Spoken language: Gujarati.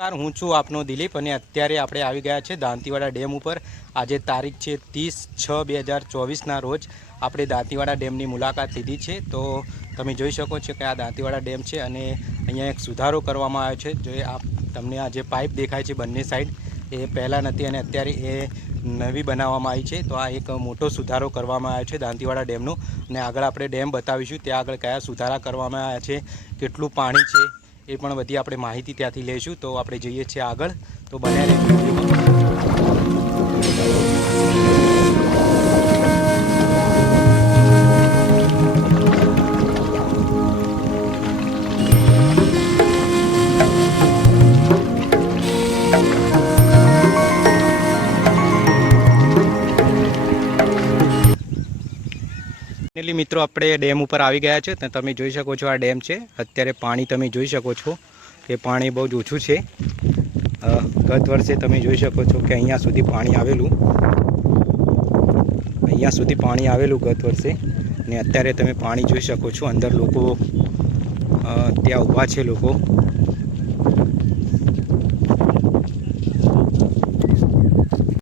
હું છું આપનો દિલીપ અને અત્યારે આપણે આવી ગયા છે દાંતીવાડા ડેમ ઉપર। આજે તારીખ છે 30/6/2024ના રોજ આપણે દાંતીવાડા ડેમની મુલાકાત લીધી છે। તો તમે જોઈ શકો છો કે આ દાંતીવાડા ડેમ છે અને અહીંયા એક સુધારો કરવામાં આવ્યો છે। જો આપ તમને આ જે પાઇપ દેખાય છે બંને સાઈડ એ પહેલાં નથી અને અત્યારે એ નવી બનાવવામાં આવી છે। તો આ એક મોટો સુધારો કરવામાં આવ્યો છે દાંતીવાડા ડેમનો અને આગળ આપણે ડેમ બતાવીશું ત્યાં આગળ કયા સુધારા કરવામાં આવ્યા છે, કેટલું પાણી છે એ પણ બધી આપણે માહિતી ત્યાંથી લઈશું। તો આપણે જઈએ છીએ આગળ, તો બન્યા રહેજો વિડીયોમાં। ફાઇનલી મિત્રો આપણે ડેમ ઉપર આવી ગયા છે। તો તમે જોઈ શકો છો આ ડેમ છે। અત્યારે પાણી તમે જોઈ શકો છો કે પાણી બહુ જ ઓછું છે। ગત વર્ષે તમે જોઈ શકો છો કે અહીંયા સુધી પાણી આવેલું ગત વર્ષે અને અત્યારે તમે પાણી જોઈ શકો છો। અંદર લોકો ત્યાં ઊભા છે લોકો